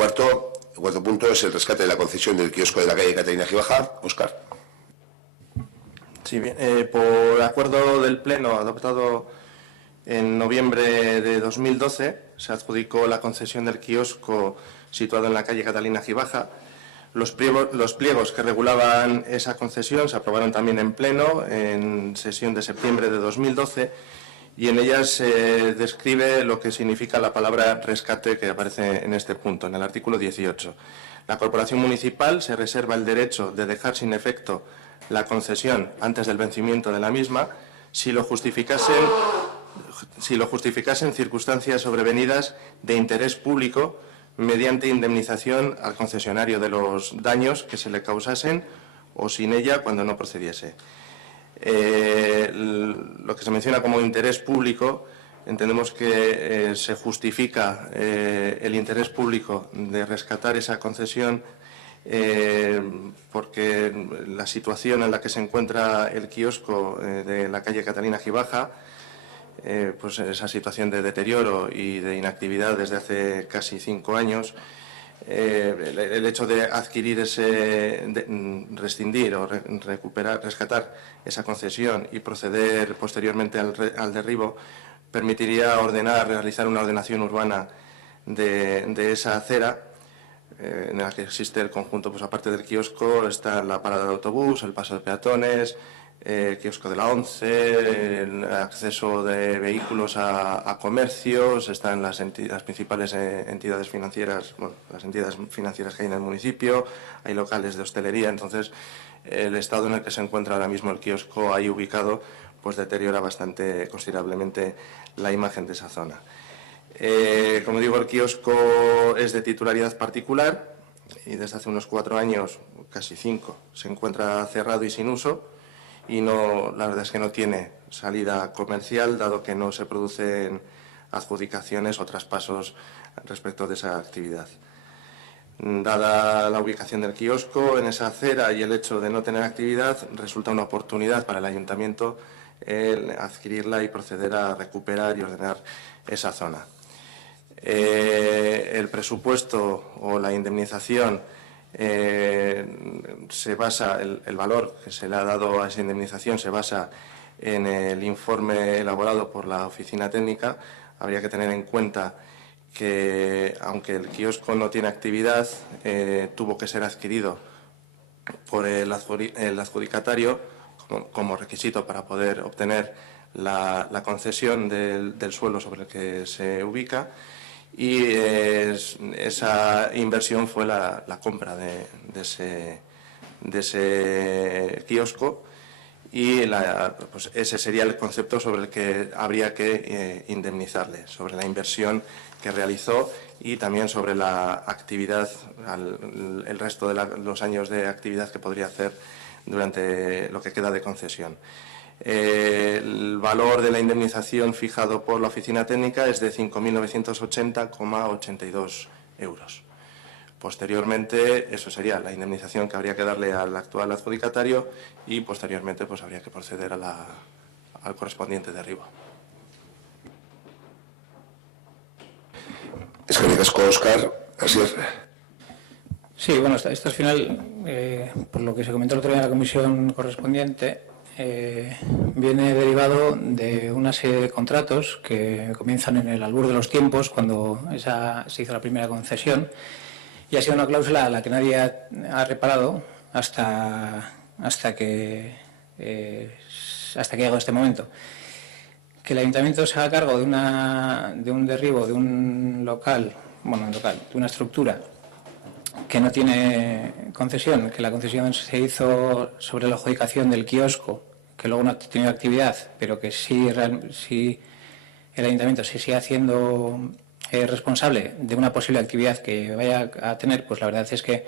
Cuarto punto es el rescate de la concesión del kiosco de la calle Catalina Gibaja. Óscar. Sí, bien. Por acuerdo del Pleno adoptado en noviembre de 2012, se adjudicó la concesión del kiosco situado en la calle Catalina Gibaja. Los pliegos que regulaban esa concesión se aprobaron también en Pleno en sesión de septiembre de 2012 y en ellas se describe lo que significa la palabra rescate que aparece en este punto, en el artículo 18. La Corporación Municipal se reserva el derecho de dejar sin efecto la concesión antes del vencimiento de la misma si lo justificasen circunstancias sobrevenidas de interés público mediante indemnización al concesionario de los daños que se le causasen o sin ella cuando no procediese. Lo que se menciona como interés público, entendemos que se justifica el interés público de rescatar esa concesión porque la situación en la que se encuentra el kiosco de la calle Catalina Gibaja, pues esa situación de deterioro y de inactividad desde hace casi 5 años, el hecho de adquirir rescindir o rescatar esa concesión y proceder posteriormente al derribo permitiría realizar una ordenación urbana de esa acera en la que existe el conjunto, pues aparte del kiosco está la parada de autobús, el paso de peatones, el kiosco de la ONCE, el acceso de vehículos a comercios, están las principales entidades financieras, bueno, las entidades financieras que hay en el municipio, hay locales de hostelería. Entonces el estado en el que se encuentra ahora mismo el kiosco ahí ubicado pues deteriora bastante considerablemente la imagen de esa zona. Como digo, el kiosco es de titularidad particular y desde hace unos 4 años, casi 5, se encuentra cerrado y sin uso. Y la verdad es que no tiene salida comercial, dado que no se producen adjudicaciones o traspasos respecto de esa actividad. Dada la ubicación del kiosco en esa acera y el hecho de no tener actividad, resulta una oportunidad para el ayuntamiento el adquirirla y proceder a recuperar y ordenar esa zona. El presupuesto o la indemnización se basa, el valor que se le ha dado a esa indemnización se basa en el informe elaborado por la oficina técnica. Habría que tener en cuenta que, aunque el kiosco no tiene actividad, tuvo que ser adquirido por el adjudicatario como requisito para poder obtener la concesión del suelo sobre el que se ubica. Y esa inversión fue la compra de ese kiosco y pues ese sería el concepto sobre el que habría que indemnizarle, sobre la inversión que realizó y también sobre la actividad, el resto de los años de actividad que podría hacer durante lo que queda de concesión. El valor de la indemnización fijado por la oficina técnica es de 5.980,82 euros. Posteriormente, eso sería la indemnización que habría que darle al actual adjudicatario y posteriormente pues habría que proceder al correspondiente derribo. Es que Óscar, así es. Sí, bueno, esto al final, por lo que se comentó el otro día en la comisión correspondiente, viene derivado de una serie de contratos que comienzan en el albur de los tiempos, cuando se hizo la primera concesión, y ha sido una cláusula a la que nadie ha reparado hasta que ha llegado este momento. Que el ayuntamiento se haga cargo de un derribo de un local, de una estructura que no tiene concesión, que la concesión se hizo sobre la adjudicación del kiosco, que luego no ha tenido actividad, pero que sí el ayuntamiento se sigue haciendo responsable de una posible actividad que vaya a tener, pues la verdad es que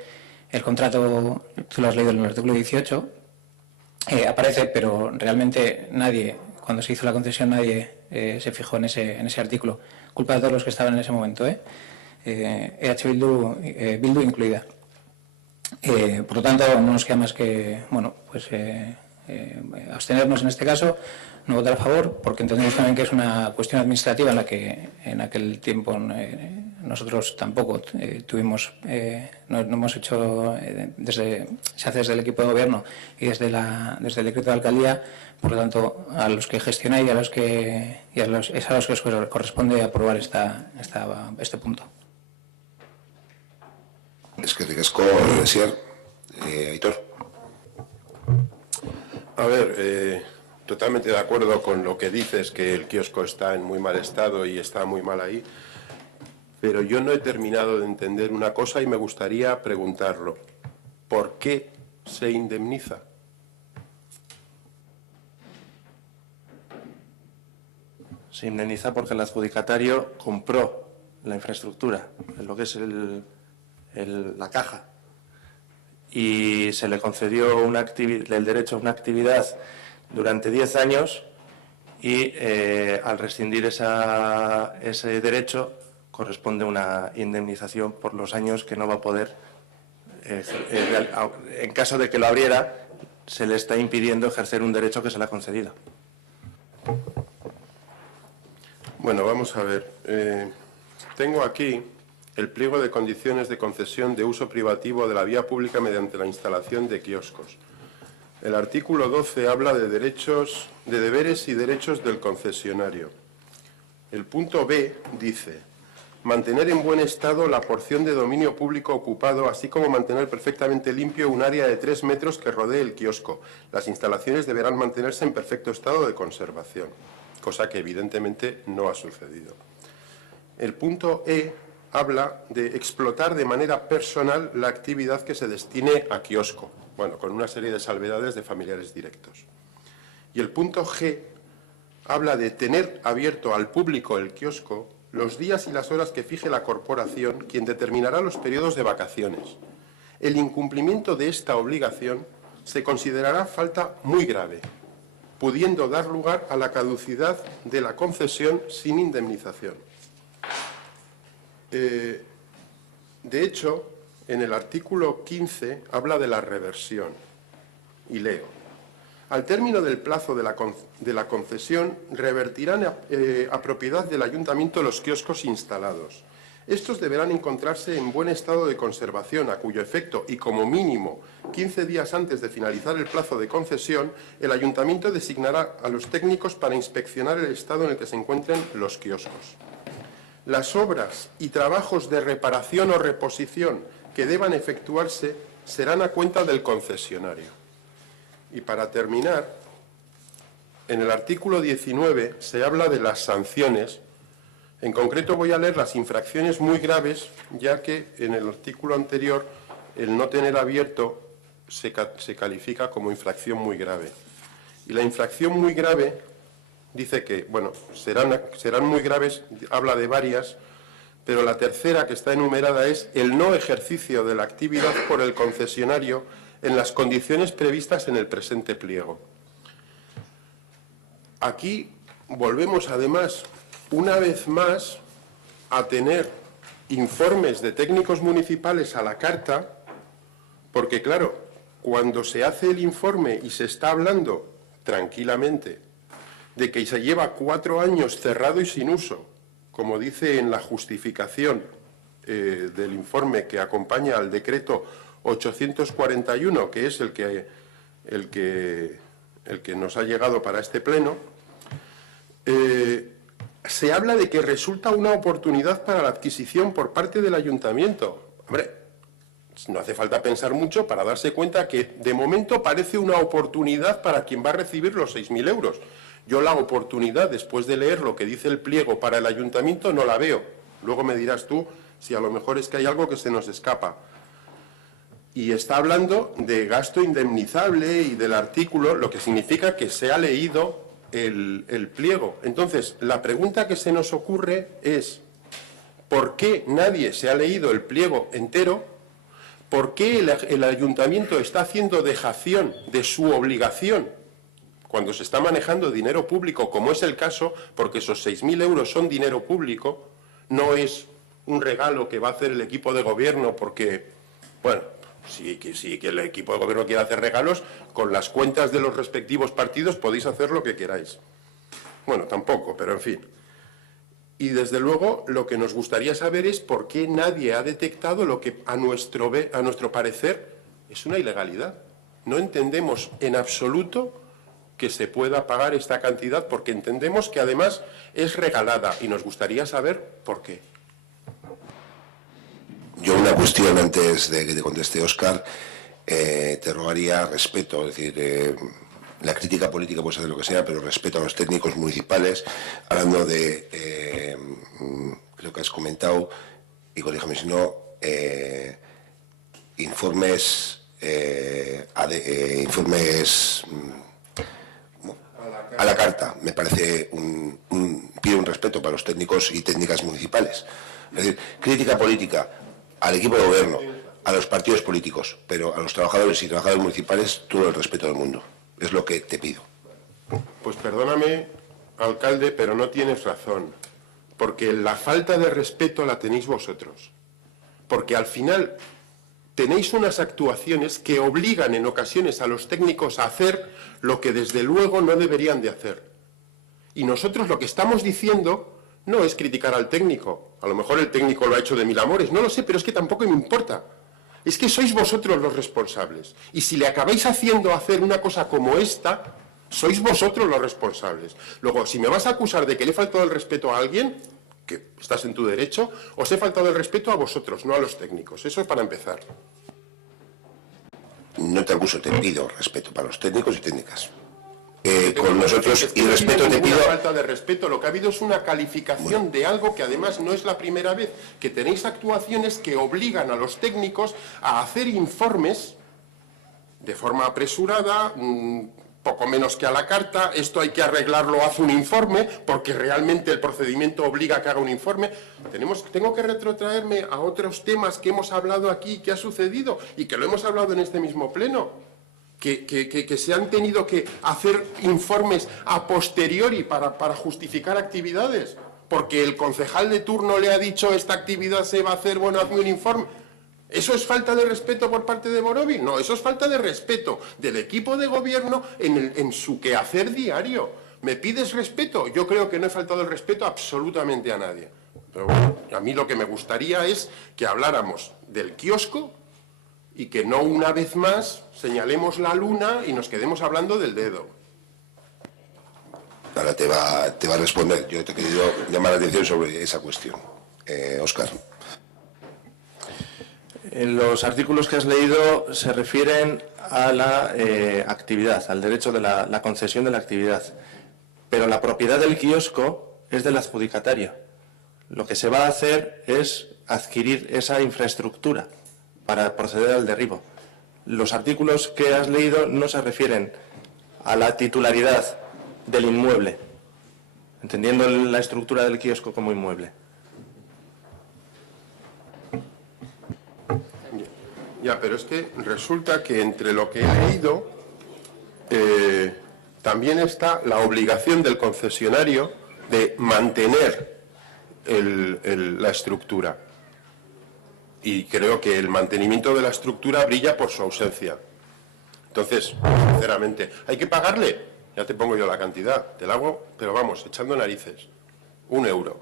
el contrato, tú lo has leído en el artículo 18, aparece, pero realmente nadie, cuando se hizo la concesión, nadie se fijó en ese artículo. Culpa de todos los que estaban en ese momento, EH Bildu incluida. Por lo tanto, no nos queda más que abstenernos en este caso, no votar a favor, porque entendemos también que es una cuestión administrativa en la que en aquel tiempo nosotros tampoco tuvimos, no hemos hecho, se hace desde el equipo de gobierno y desde el decreto de alcaldía, por lo tanto, a los que gestionáis es a los que os corresponde aprobar este punto. Es que ricasco, Asier. Aitor. A ver, totalmente de acuerdo con lo que dices, que el kiosco está en muy mal estado y está muy mal ahí, pero yo no he terminado de entender una cosa y me gustaría preguntarlo. ¿Por qué se indemniza? Se indemniza porque el adjudicatario compró la infraestructura, lo que es la caja, y se le concedió el derecho a una actividad durante 10 años y al rescindir ese derecho corresponde una indemnización por los años que no va a poder, en caso de que lo abriera, se le está impidiendo ejercer un derecho que se le ha concedido. Bueno, vamos a ver. Tengo aquí el pliego de condiciones de concesión de uso privativo de la vía pública mediante la instalación de kioscos. El artículo 12 habla de deberes y derechos del concesionario. El punto B dice: mantener en buen estado la porción de dominio público ocupado, así como mantener perfectamente limpio un área de 3 metros que rodee el kiosco. Las instalaciones deberán mantenerse en perfecto estado de conservación, cosa que evidentemente no ha sucedido. El punto E habla de explotar de manera personal la actividad que se destine a kiosco, bueno, con una serie de salvedades de familiares directos. Y el punto G habla de tener abierto al público el kiosco los días y las horas que fije la corporación, quien determinará los periodos de vacaciones. El incumplimiento de esta obligación se considerará falta muy grave, pudiendo dar lugar a la caducidad de la concesión sin indemnización. De hecho, en el artículo 15 habla de la reversión, y leo: al término del plazo de la concesión, revertirán a propiedad del ayuntamiento los kioscos instalados. Estos deberán encontrarse en buen estado de conservación, a cuyo efecto, y como mínimo 15 días antes de finalizar el plazo de concesión, el ayuntamiento designará a los técnicos para inspeccionar el estado en el que se encuentren los kioscos. Las obras y trabajos de reparación o reposición que deban efectuarse serán a cuenta del concesionario. Y para terminar, en el artículo 19 se habla de las sanciones. En concreto voy a leer las infracciones muy graves, ya que en el artículo anterior el no tener abierto se califica como infracción muy grave. Y la infracción muy grave dice que, bueno, serán muy graves, habla de varias, pero la tercera que está enumerada es el no ejercicio de la actividad por el concesionario en las condiciones previstas en el presente pliego. Aquí volvemos además, una vez más, a tener informes de técnicos municipales a la carta, porque claro, cuando se hace el informe y se está hablando tranquilamente de que se lleva 4 años cerrado y sin uso, como dice en la justificación del informe que acompaña al decreto 841, que es el que nos ha llegado para este pleno, se habla de que resulta una oportunidad para la adquisición por parte del ayuntamiento. Hombre, no hace falta pensar mucho para darse cuenta que de momento parece una oportunidad para quien va a recibir los 6.000 euros. Yo la oportunidad, después de leer lo que dice el pliego para el ayuntamiento, no la veo. Luego me dirás tú si a lo mejor es que hay algo que se nos escapa. Y está hablando de gasto indemnizable y del artículo, lo que significa que se ha leído el pliego. Entonces, la pregunta que se nos ocurre es: ¿por qué nadie se ha leído el pliego entero? ¿Por qué el ayuntamiento está haciendo dejación de su obligación cuando se está manejando dinero público, como es el caso, porque esos 6.000 euros son dinero público, no es un regalo que va a hacer el equipo de gobierno porque, bueno, sí que el equipo de gobierno quiere hacer regalos, con las cuentas de los respectivos partidos podéis hacer lo que queráis. Bueno, tampoco, pero en fin. Y desde luego lo que nos gustaría saber es por qué nadie ha detectado lo que a nuestro parecer es una ilegalidad. No entendemos en absoluto que se pueda pagar esta cantidad porque entendemos que además es regalada y nos gustaría saber por qué. Yo una cuestión antes de que te conteste Óscar, te rogaría respeto, es decir, la crítica política puede ser lo que sea, pero respeto a los técnicos municipales, hablando de, creo que has comentado, y corríjame si no, informes a la carta. Me parece pido un respeto para los técnicos y técnicas municipales. Es decir, crítica política al equipo de gobierno, a los partidos políticos, pero a los trabajadores y trabajadoras municipales, todo el respeto del mundo. Es lo que te pido. Pues perdóname, alcalde, pero no tienes razón, porque la falta de respeto la tenéis vosotros. Porque al final tenéis unas actuaciones que obligan en ocasiones a los técnicos a hacer lo que desde luego no deberían de hacer. Y nosotros lo que estamos diciendo no es criticar al técnico. A lo mejor el técnico lo ha hecho de mil amores, no lo sé, pero es que tampoco me importa. Es que sois vosotros los responsables. Y si le acabáis haciendo hacer una cosa como esta, sois vosotros los responsables. Luego, si me vas a acusar de que le he faltado el respeto a alguien, que estás en tu derecho, os he faltado el respeto a vosotros, no a los técnicos. Eso es para empezar. No te acuso, te pido respeto para los técnicos y técnicas. Con nosotros, y respeto te pido... falta de respeto, lo que ha habido es una calificación de algo que además no es la primera vez, que tenéis actuaciones que obligan a los técnicos a hacer informes de forma apresurada, poco menos que a la carta, esto hay que arreglarlo, haz un informe, porque realmente el procedimiento obliga a que haga un informe. Tengo que retrotraerme a otros temas que hemos hablado aquí, que ha sucedido, y que lo hemos hablado en este mismo pleno. Que se han tenido que hacer informes a posteriori para justificar actividades, porque el concejal de turno le ha dicho esta actividad se va a hacer, bueno, hazme un informe. ¿Eso es falta de respeto por parte de Borobil? No, eso es falta de respeto del equipo de gobierno en su quehacer diario. ¿Me pides respeto? Yo creo que no he faltado el respeto absolutamente a nadie. Pero bueno, a mí lo que me gustaría es que habláramos del kiosco y que no una vez más señalemos la luna y nos quedemos hablando del dedo. Ahora te va a responder. Yo te he querido llamar la atención sobre esa cuestión. Óscar. Los artículos que has leído se refieren a la actividad, al derecho de la concesión de la actividad. Pero la propiedad del kiosco es del adjudicatario. Lo que se va a hacer es adquirir esa infraestructura para proceder al derribo. Los artículos que has leído no se refieren a la titularidad del inmueble, entendiendo la estructura del kiosco como inmueble. Ya, pero es que resulta que entre lo que he leído también está la obligación del concesionario de mantener la estructura. Y creo que el mantenimiento de la estructura brilla por su ausencia. Entonces, sinceramente, ¿hay que pagarle? Ya te pongo yo la cantidad, te la hago, pero vamos, echando narices. 1 euro.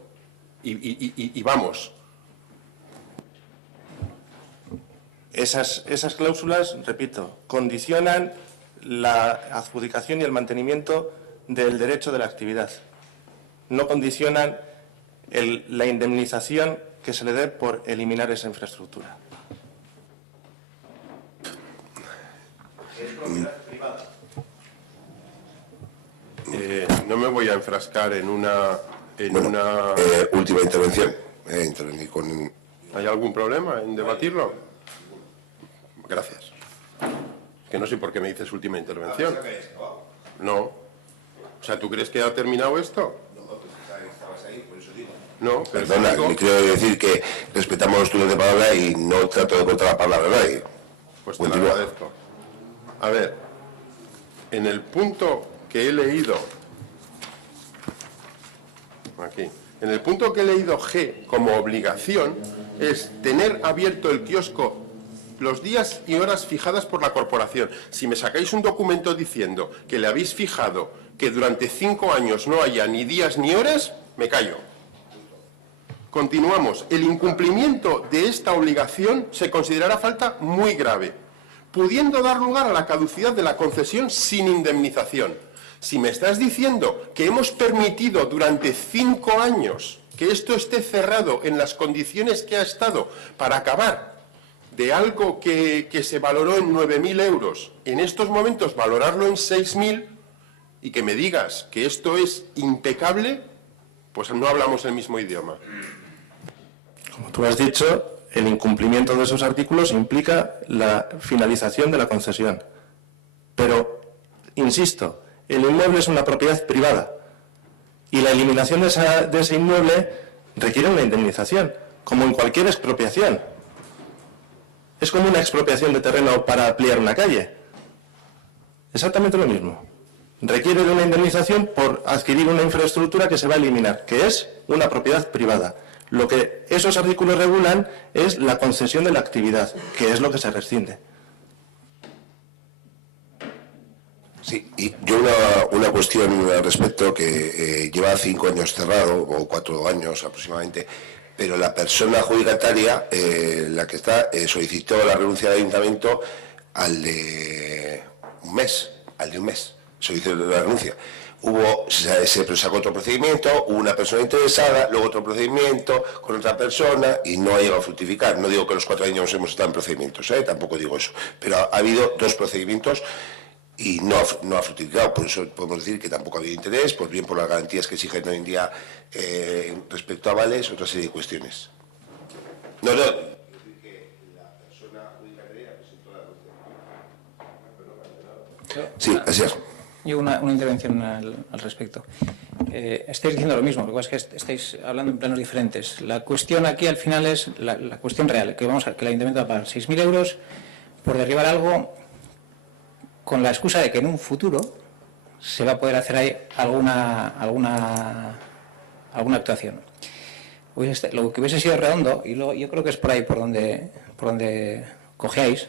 Y vamos. Esas cláusulas, repito, condicionan la adjudicación y el mantenimiento del derecho de la actividad. No condicionan la indemnización que se le dé por eliminar esa infraestructura. ¿Es propiedad privada? No me voy a enfrascar en una... última intervención. ¿Hay algún problema en debatirlo? Gracias. Que no sé por qué me dices última intervención. No. O sea, ¿tú crees que ha terminado esto? No, pero perdona, me quiero decir que respetamos los turnos de palabra y no trato de contar la palabra de nadie. Pues te lo agradezco. A ver, en el punto que he leído, aquí, en el punto que he leído G como obligación, es tener abierto el kiosco los días y horas fijadas por la corporación. Si me sacáis un documento diciendo que le habéis fijado que durante 5 años no haya ni días ni horas, me callo. Continuamos. El incumplimiento de esta obligación se considerará falta muy grave, pudiendo dar lugar a la caducidad de la concesión sin indemnización. Si me estás diciendo que hemos permitido durante 5 años que esto esté cerrado en las condiciones que ha estado para acabar de algo que se valoró en 9.000 euros, en estos momentos valorarlo en 6.000 y que me digas que esto es impecable, pues no hablamos el mismo idioma. Como tú has dicho, el incumplimiento de esos artículos implica la finalización de la concesión. Pero, insisto, el inmueble es una propiedad privada y la eliminación de ese inmueble requiere una indemnización, como en cualquier expropiación. Es como una expropiación de terreno para ampliar una calle. Exactamente lo mismo. Requiere de una indemnización por adquirir una infraestructura que se va a eliminar, que es una propiedad privada. Lo que esos artículos regulan es la concesión de la actividad, que es lo que se rescinde. Sí, y yo una cuestión al respecto que lleva 5 años cerrado, o 4 años aproximadamente, pero la persona adjudicataria, la que está, solicitó la renuncia del ayuntamiento al de un mes, solicitó la renuncia. Se sacó otro procedimiento, hubo una persona interesada, luego otro procedimiento con otra persona y no ha llegado a fructificar. No digo que los 4 años hemos estado en procedimientos, tampoco digo eso, pero ha habido 2 procedimientos y no ha fructificado. Por eso podemos decir que tampoco ha habido interés, pues bien por las garantías que exigen hoy en día respecto a avales, otra serie de cuestiones. No. Sí, así es. Yo una intervención al respecto. Estáis diciendo lo mismo, lo que pasa es que estáis hablando en planos diferentes. La cuestión aquí al final es la cuestión real, que el ayuntamiento va a pagar 6.000 euros por derribar algo con la excusa de que en un futuro se va a poder hacer ahí alguna actuación. Lo que hubiese sido redondo, y yo creo que es por ahí por donde cojeáis,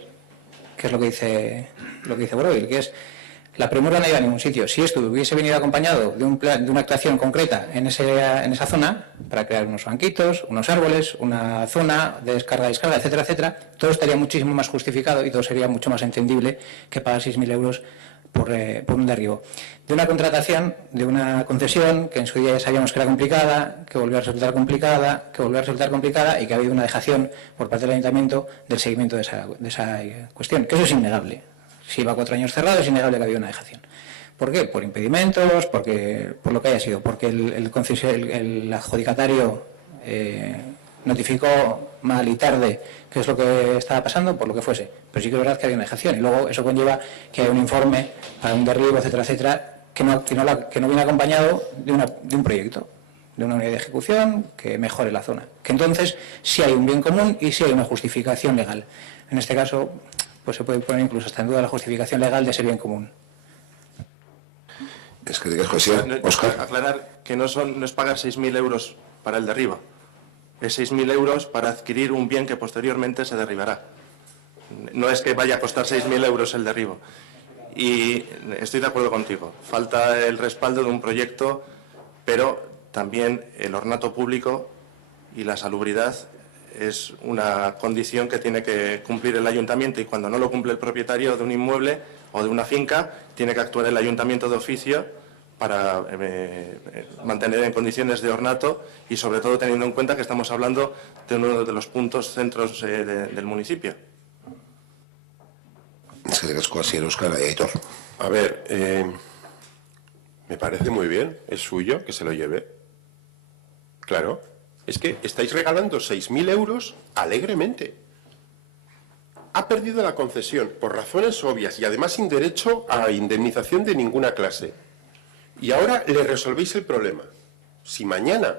que es lo que dice Borovil, que es la premura no iba a ningún sitio. Si esto hubiese venido acompañado de una actuación concreta en esa zona, para crear unos banquitos, unos árboles, una zona de descarga, etcétera, etcétera, todo estaría muchísimo más justificado y todo sería mucho más entendible que pagar 6.000 euros por un derribo. De una contratación, de una concesión, que en su día ya sabíamos que era complicada, que volvió a resultar complicada, y que ha habido una dejación por parte del ayuntamiento del seguimiento de esa cuestión, que eso es innegable. Si va 4 años cerrado, es innegable que ha habido una dejación. ¿Por qué? Por impedimentos, por lo que haya sido, porque el adjudicatario notificó mal y tarde qué es lo que estaba pasando, por lo que fuese. Pero sí que es verdad que había una dejación, y luego eso conlleva que haya un informe para un derribo, etcétera, etcétera, que no viene acompañado de un proyecto, de una unidad de ejecución que mejore la zona. Que entonces sí hay un bien común y sí hay una justificación legal. En este caso, pues se puede poner incluso hasta en duda la justificación legal de ese bien común. Es que digas cuestión, Óscar. Aclarar que no es pagar 6.000 euros para el derribo. Es 6.000 euros para adquirir un bien que posteriormente se derribará. No es que vaya a costar 6.000 euros el derribo. Y estoy de acuerdo contigo. Falta el respaldo de un proyecto, pero también el ornato público y la salubridad es una condición que tiene que cumplir el ayuntamiento, y cuando no lo cumple el propietario de un inmueble o de una finca, tiene que actuar el ayuntamiento de oficio para mantener en condiciones de ornato, y sobre todo teniendo en cuenta que estamos hablando de uno de los puntos centros del municipio. Es que digas cuestión, Óscar, Aitor. A ver, me parece muy bien, es suyo, que se lo lleve. Claro. Es que estáis regalando 6.000 euros alegremente. Ha perdido la concesión por razones obvias y además sin derecho a indemnización de ninguna clase. Y ahora le resolvéis el problema. Si mañana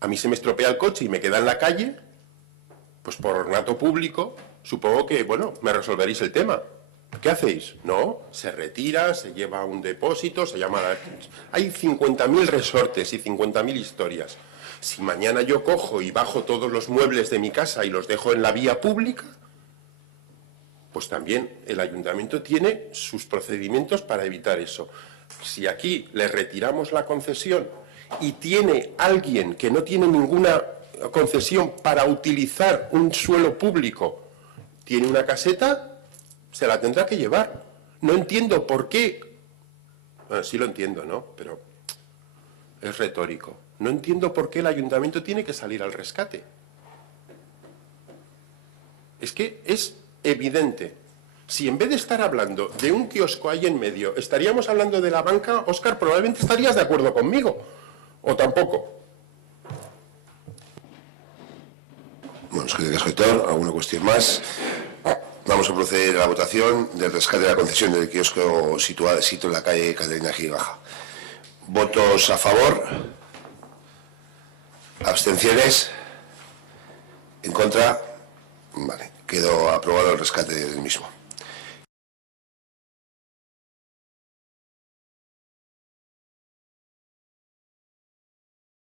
a mí se me estropea el coche y me queda en la calle, pues por ornato público, supongo que, bueno, me resolveréis el tema. ¿Qué hacéis? No, se retira, se lleva a un depósito, se llama... Hay 50.000 resortes y 50.000 historias. Si mañana yo cojo y bajo todos los muebles de mi casa y los dejo en la vía pública, pues también el ayuntamiento tiene sus procedimientos para evitar eso. Si aquí le retiramos la concesión y tiene alguien que no tiene ninguna concesión para utilizar un suelo público, tiene una caseta, se la tendrá que llevar. No entiendo por qué. Bueno, sí lo entiendo, ¿no? Pero es retórico. No entiendo por qué el ayuntamiento tiene que salir al rescate. Es que es evidente. Si en vez de estar hablando de un kiosco ahí en medio, estaríamos hablando de la banca, Óscar, probablemente estarías de acuerdo conmigo. ¿O tampoco? Bueno, señor Gestor, ¿alguna cuestión más? Vamos a proceder a la votación del rescate de la concesión del kiosco situado en la calle Catalina Gil Baja. ¿Votos a favor? ¿Abstenciones? ¿En contra? Vale, quedó aprobado el rescate del mismo.